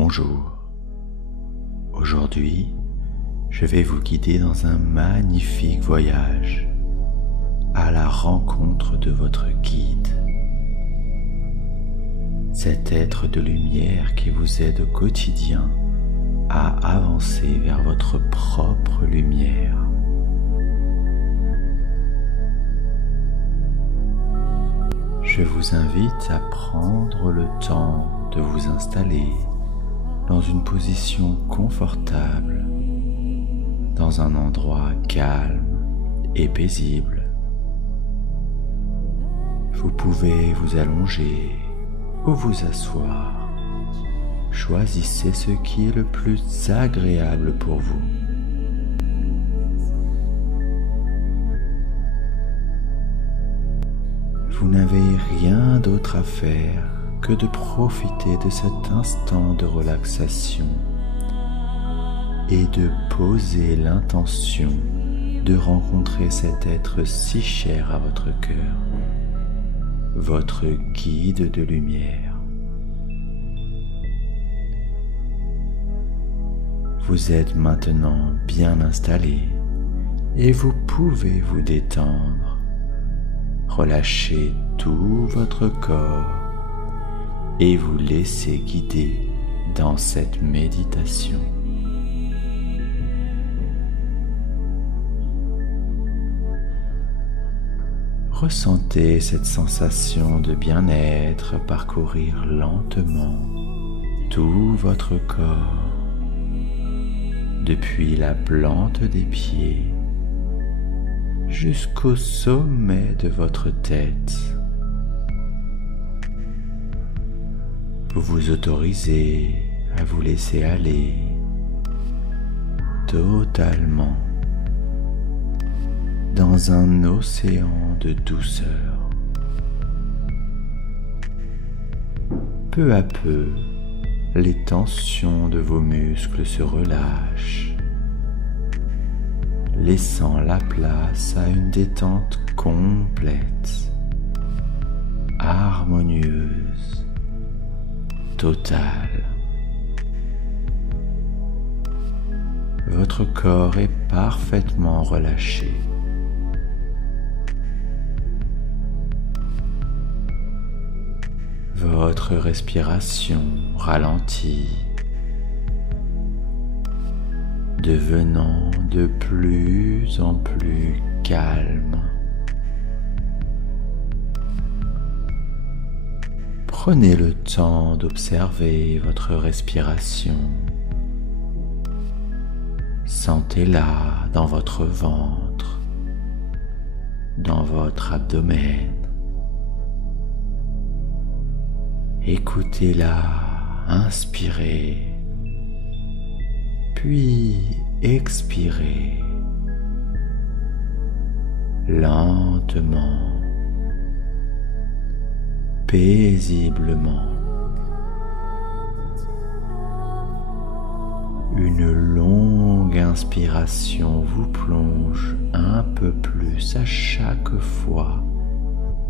Bonjour. Aujourd'hui, je vais vous guider dans un magnifique voyage à la rencontre de votre guide. Cet être de lumière qui vous aide au quotidien à avancer vers votre propre lumière. Je vous invite à prendre le temps de vous installer dans une position confortable, dans un endroit calme et paisible. Vous pouvez vous allonger ou vous asseoir. Choisissez ce qui est le plus agréable pour vous. Vous n'avez rien d'autre à faire que de profiter de cet instant de relaxation et de poser l'intention de rencontrer cet être si cher à votre cœur, votre guide de lumière. Vous êtes maintenant bien installé et vous pouvez vous détendre. Relâchez tout votre corps et vous laissez guider dans cette méditation. Ressentez cette sensation de bien-être parcourir lentement tout votre corps, depuis la plante des pieds jusqu'au sommet de votre tête. Vous vous autorisez à vous laisser aller totalement dans un océan de douceur. Peu à peu, les tensions de vos muscles se relâchent, laissant la place à une détente complète, harmonieuse, totale. Votre corps est parfaitement relâché. Votre respiration ralentit, devenant de plus en plus calme. Prenez le temps d'observer votre respiration. Sentez-la dans votre ventre, dans votre abdomen. Écoutez-la inspirer, puis expirer lentement, paisiblement. Une longue inspiration vous plonge un peu plus à chaque fois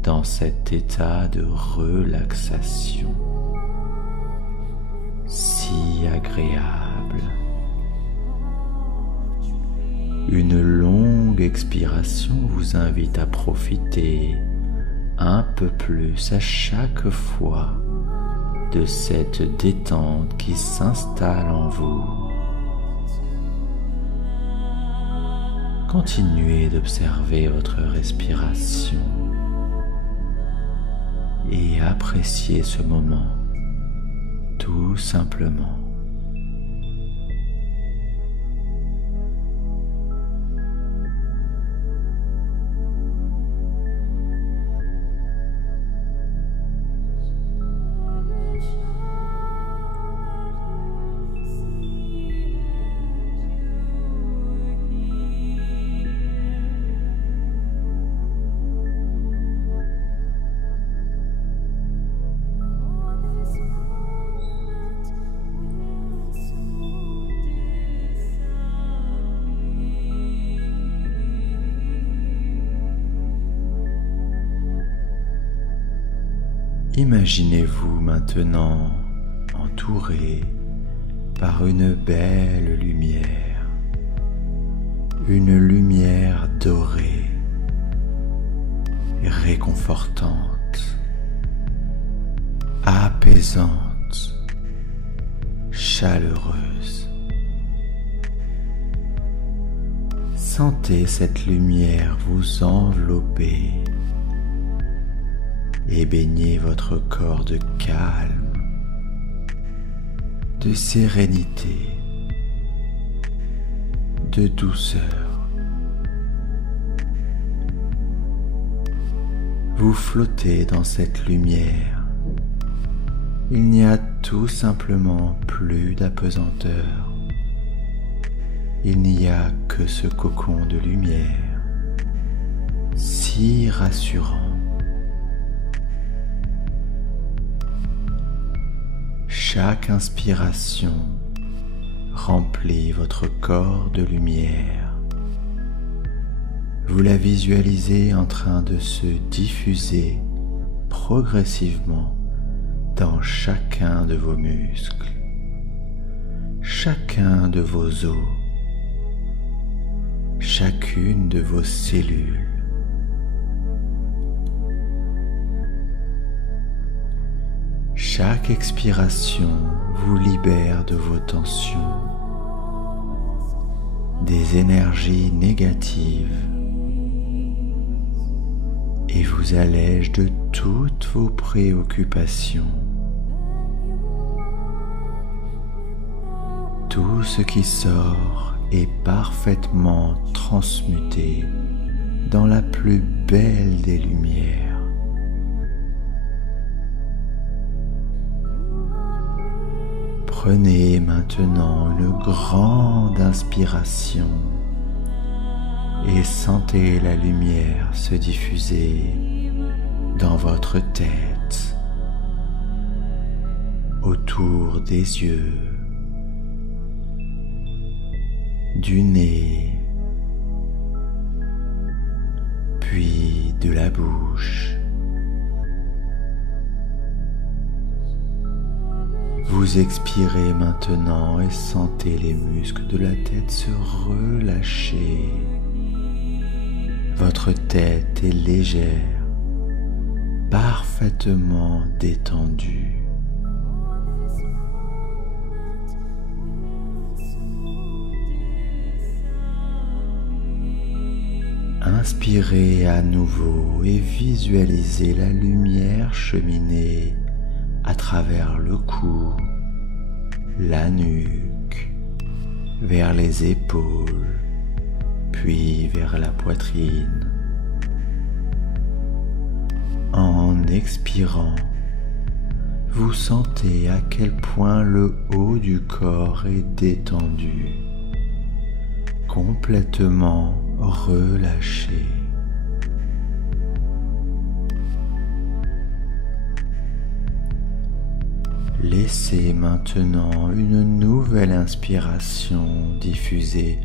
dans cet état de relaxation si agréable. Une longue expiration vous invite à profiter un peu plus à chaque fois de cette détente qui s'installe en vous. Continuez d'observer votre respiration et appréciez ce moment tout simplement. Imaginez-vous maintenant entouré par une belle lumière, une lumière dorée, réconfortante, apaisante, chaleureuse. Sentez cette lumière vous envelopper et baigner votre corps de calme, de sérénité, de douceur. Vous flottez dans cette lumière. Il n'y a tout simplement plus d'apesanteur. Il n'y a que ce cocon de lumière, si rassurant. Chaque inspiration remplit votre corps de lumière. Vous la visualisez en train de se diffuser progressivement dans chacun de vos muscles, chacun de vos os, chacune de vos cellules. Chaque expiration vous libère de vos tensions, des énergies négatives et vous allège de toutes vos préoccupations. Tout ce qui sort est parfaitement transmuté dans la plus belle des lumières. Prenez maintenant une grande inspiration et sentez la lumière se diffuser dans votre tête, autour des yeux, du nez, puis de la bouche. Vous expirez maintenant et sentez les muscles de la tête se relâcher. Votre tête est légère, parfaitement détendue. Inspirez à nouveau et visualisez la lumière cheminer à travers le cou, la nuque, vers les épaules, puis vers la poitrine. En expirant, vous sentez à quel point le haut du corps est détendu, complètement relâché. Laissez maintenant une nouvelle inspiration diffuser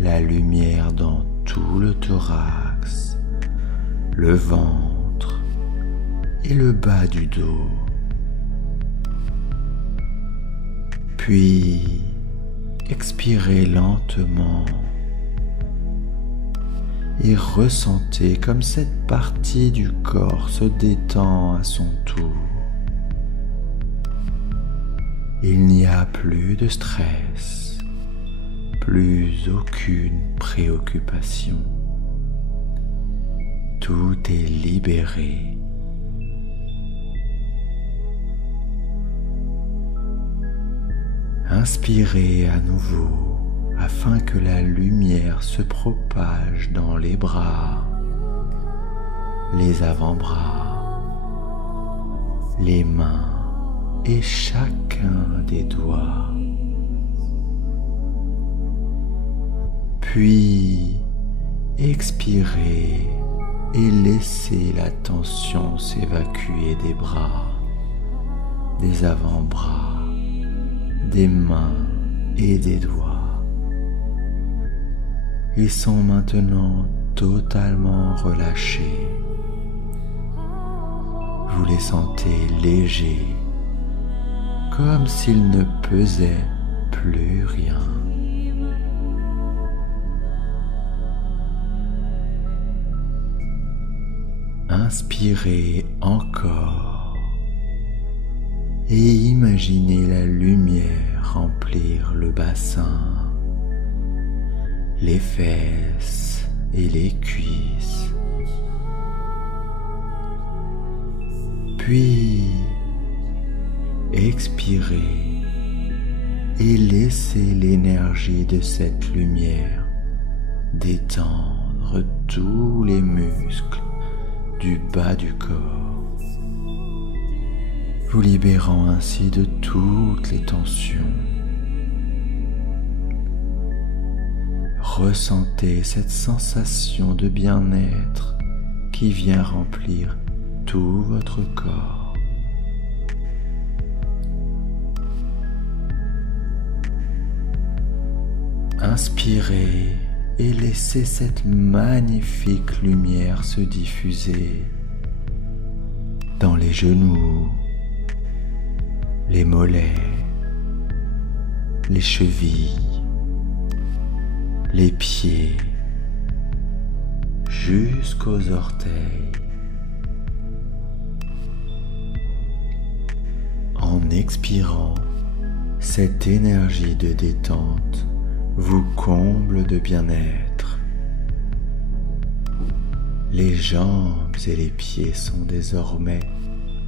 la lumière dans tout le thorax, le ventre et le bas du dos. Puis, expirez lentement et ressentez comme cette partie du corps se détend à son tour. Il n'y a plus de stress, plus aucune préoccupation. Tout est libéré. Inspirez à nouveau afin que la lumière se propage dans les bras, les avant-bras, les mains et chacun des doigts. Puis expirez et laissez la tension s'évacuer des bras, des avant-bras, des mains et des doigts. Ils sont maintenant totalement relâchés. Vous les sentez légers, comme s'ils ne pesaient plus rien. Inspirez encore et imaginez la lumière remplir le bassin, les fesses et les cuisses. Puis expirez et laissez l'énergie de cette lumière détendre tous les muscles du bas du corps, vous libérant ainsi de toutes les tensions. Ressentez cette sensation de bien-être qui vient remplir tout votre corps. Inspirez et laissez cette magnifique lumière se diffuser dans les genoux, les mollets, les chevilles, les pieds, jusqu'aux orteils. En expirant, cette énergie de détente vous comble de bien-être. Les jambes et les pieds sont désormais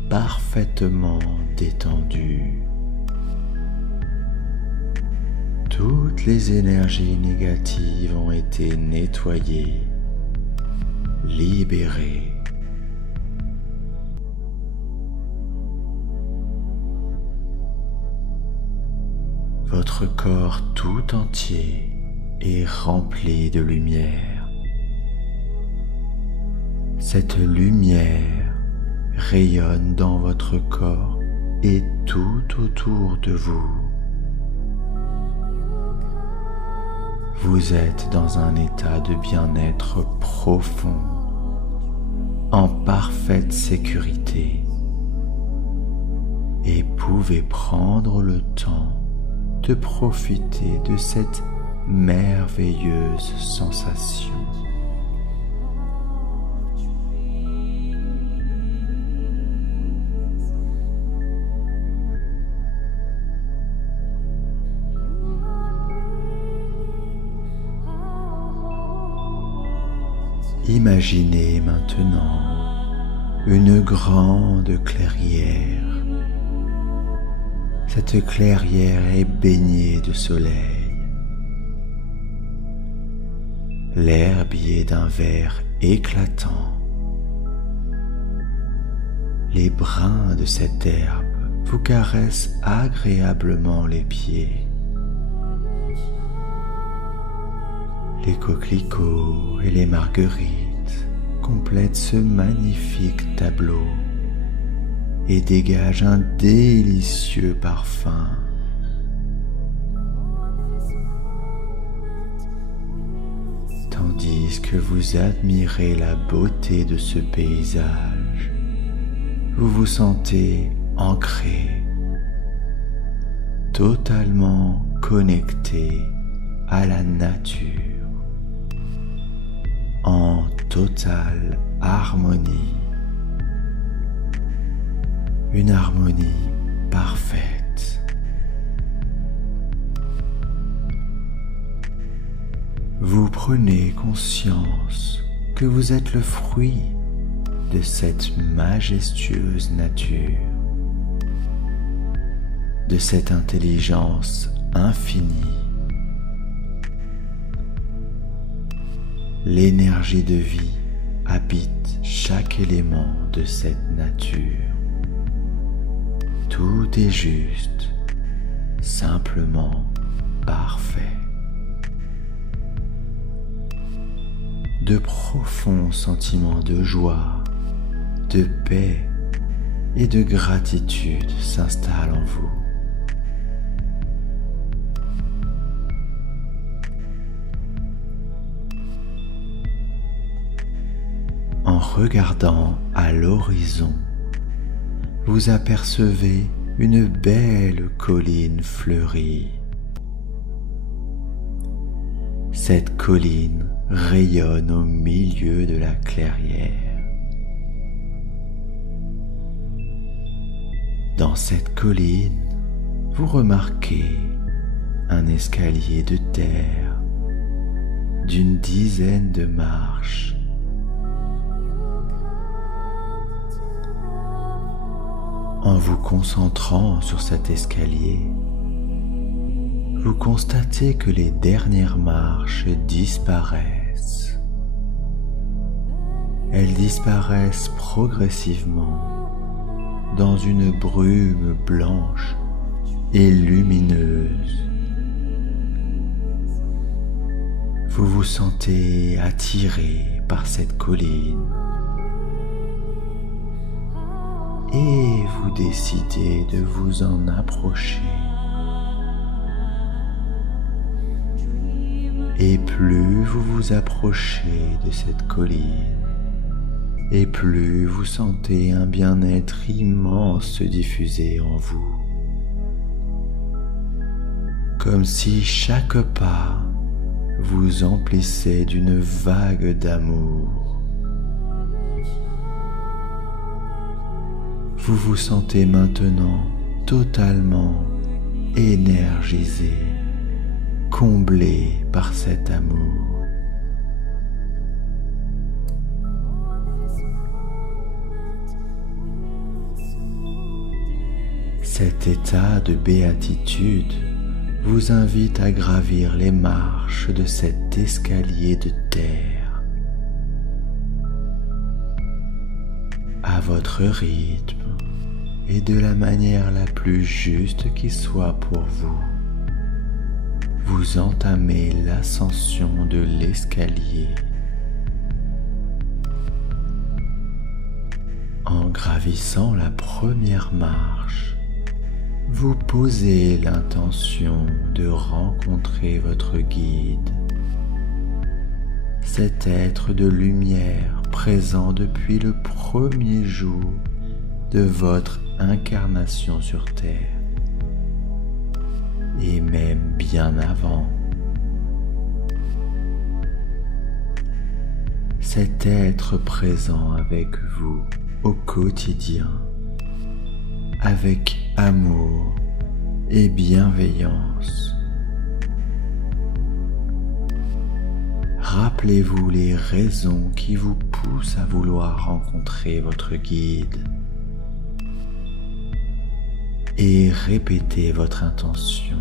parfaitement détendus. Toutes les énergies négatives ont été nettoyées, libérées. Votre corps tout entier est rempli de lumière. Cette lumière rayonne dans votre corps et tout autour de vous. Vous êtes dans un état de bien-être profond, en parfaite sécurité, et pouvez prendre le temps de profiter de cette merveilleuse sensation. Imaginez maintenant une grande clairière. Cette clairière est baignée de soleil. L'herbe y est d'un vert éclatant. Les brins de cette herbe vous caressent agréablement les pieds. Les coquelicots et les marguerites complètent ce magnifique tableau et dégagent un délicieux parfum. Tandis que vous admirez la beauté de ce paysage, vous vous sentez ancré, totalement connecté à la nature, en totale harmonie. Une harmonie parfaite. Vous prenez conscience que vous êtes le fruit de cette majestueuse nature, de cette intelligence infinie. L'énergie de vie habite chaque élément de cette nature. Tout est juste, simplement parfait. De profonds sentiments de joie, de paix et de gratitude s'installent en vous. En regardant à l'horizon, vous apercevez une belle colline fleurie Cette colline rayonne au milieu de la clairière. Dans cette colline, vous remarquez un escalier de terre d'une dizaine de marches. En vous concentrant sur cet escalier, vous constatez que les dernières marches disparaissent. Elles disparaissent progressivement dans une brume blanche et lumineuse. Vous vous sentez attiré par cette colline et vous décidez de vous en approcher. Et plus vous vous approchez de cette colline, et plus vous sentez un bien-être immense se diffuser en vous. Comme si chaque pas vous emplissait d'une vague d'amour. Vous vous sentez maintenant totalement énergisé, comblé par cet amour. Cet état de béatitude vous invite à gravir les marches de cet escalier de terre à votre rythme et de la manière la plus juste qui soit pour vous. Vous entamez l'ascension de l'escalier. En gravissant la première marche, vous posez l'intention de rencontrer votre guide, cet être de lumière présent depuis le premier jour de votre incarnation sur Terre, et même bien avant. Cet être présent avec vous au quotidien, avec amour et bienveillance. Rappelez-vous les raisons qui vous poussent à vouloir rencontrer votre guide et répétez votre intention.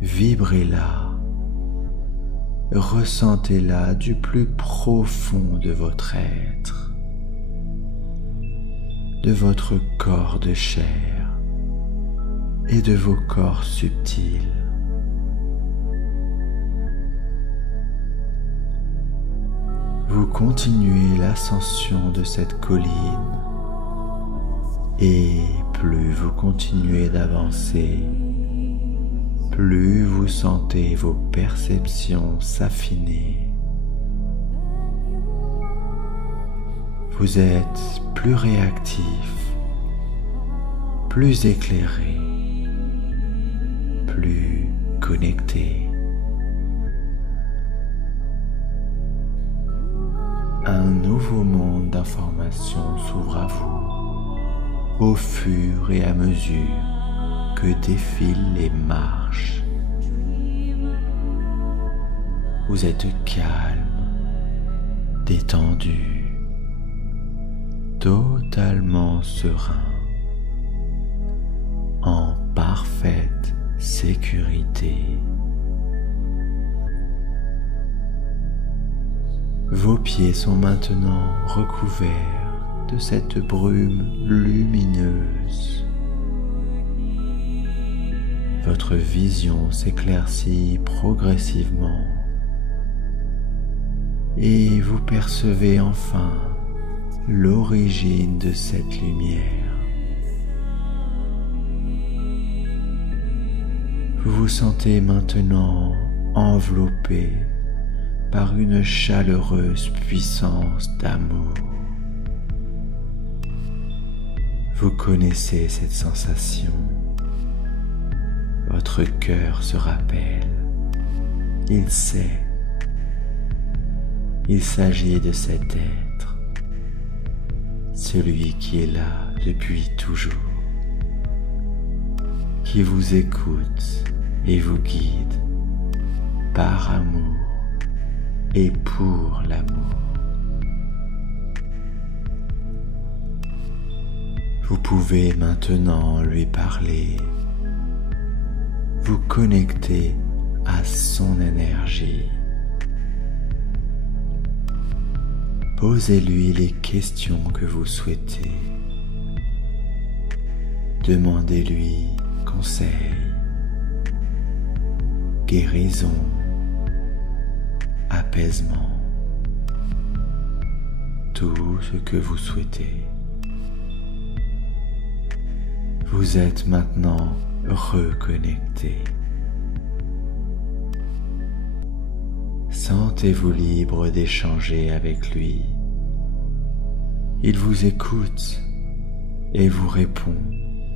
Vibrez-la, ressentez-la du plus profond de votre être, de votre corps de chair et de vos corps subtils. Vous continuez l'ascension de cette colline et plus vous continuez d'avancer, plus vous sentez vos perceptions s'affiner. Vous êtes plus réactif, plus éclairé, plus connecté. Un nouveau monde d'informations s'ouvre à vous au fur et à mesure que défilent les marches. Vous êtes calme, détendu, totalement serein, en parfaite sécurité. Vos pieds sont maintenant recouverts de cette brume lumineuse. Votre vision s'éclaircit progressivement et vous percevez enfin l'origine de cette lumière. Vous vous sentez maintenant enveloppé par une chaleureuse puissance d'amour. Vous connaissez cette sensation. Votre cœur se rappelle il sait. Il s'agit de cet être, celui qui est là depuis toujours, qui vous écoute et vous guide par amour et pour l'amour. Vous pouvez maintenant lui parler, vous connecter à son énergie. Posez-lui les questions que vous souhaitez. Demandez-lui conseil, guérison, apaisement, tout ce que vous souhaitez. Vous êtes maintenant reconnecté. Sentez-vous libre d'échanger avec lui. Il vous écoute et vous répond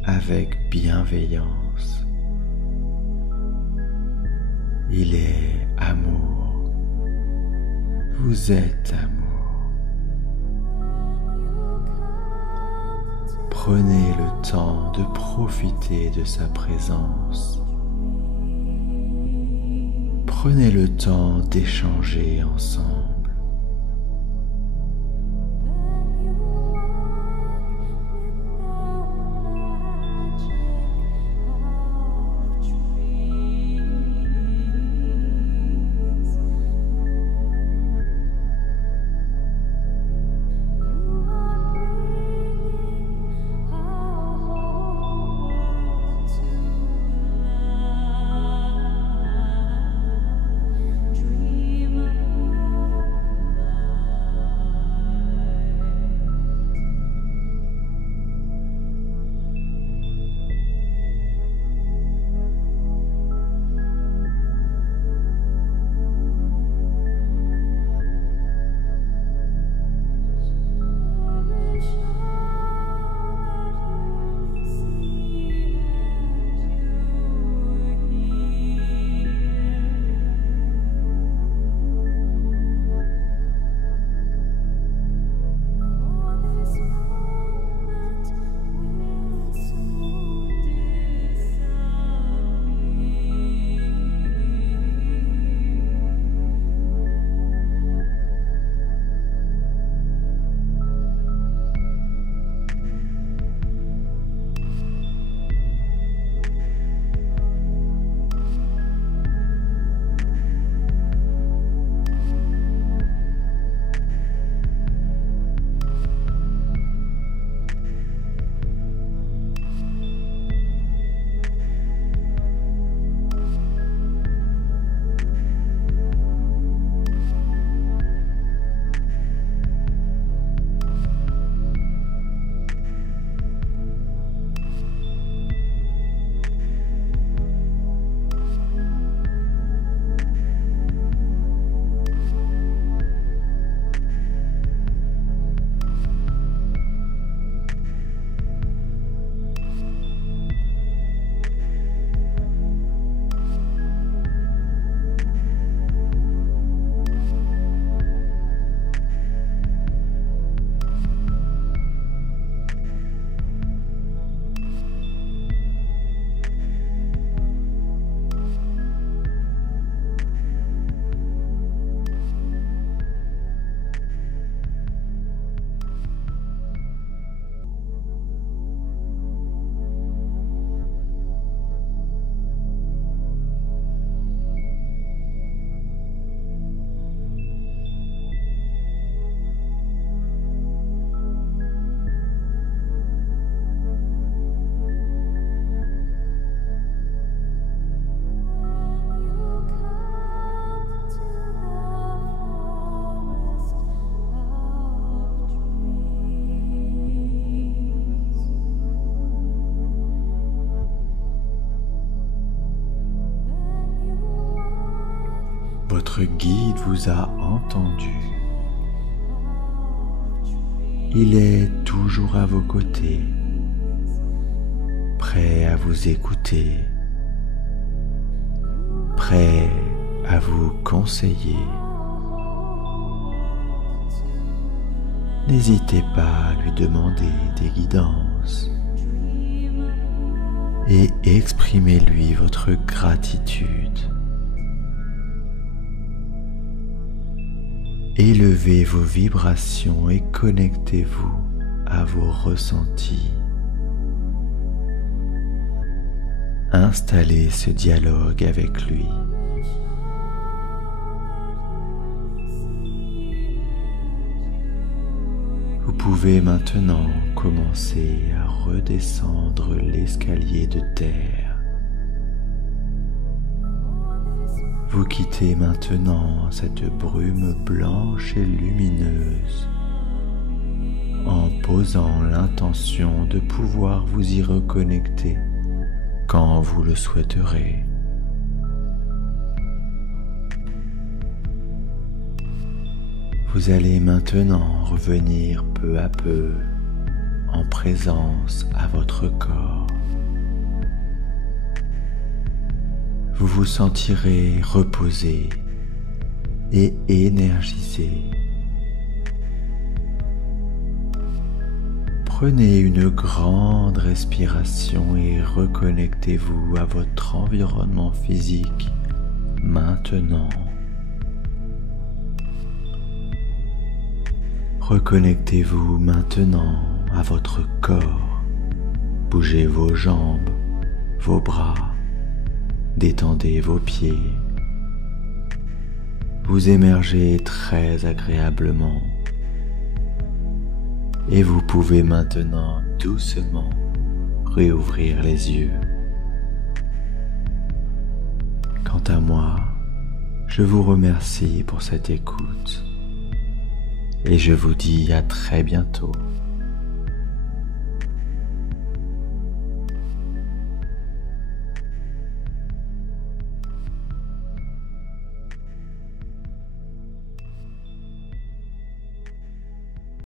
avec bienveillance. Il est amour. Vous êtes amour. Prenez le temps de profiter de sa présence. Prenez le temps d'échanger ensemble. Votre guide vous a entendu. Il est toujours à vos côtés, prêt à vous écouter, prêt à vous conseiller. N'hésitez pas à lui demander des guidances et exprimez-lui votre gratitude. Élevez vos vibrations et connectez-vous à vos ressentis. Installez ce dialogue avec lui. Vous pouvez maintenant commencer à redescendre l'escalier de terre. Vous quittez maintenant cette brume blanche et lumineuse en posant l'intention de pouvoir vous y reconnecter quand vous le souhaiterez. Vous allez maintenant revenir peu à peu en présence à votre corps. Vous vous sentirez reposé et énergisé. Prenez une grande respiration et reconnectez-vous à votre environnement physique maintenant. Reconnectez-vous maintenant à votre corps. Bougez vos jambes, vos bras, détendez vos pieds. Vous émergez très agréablement. Et vous pouvez maintenant doucement réouvrir les yeux. Quant à moi, je vous remercie pour cette écoute et je vous dis à très bientôt.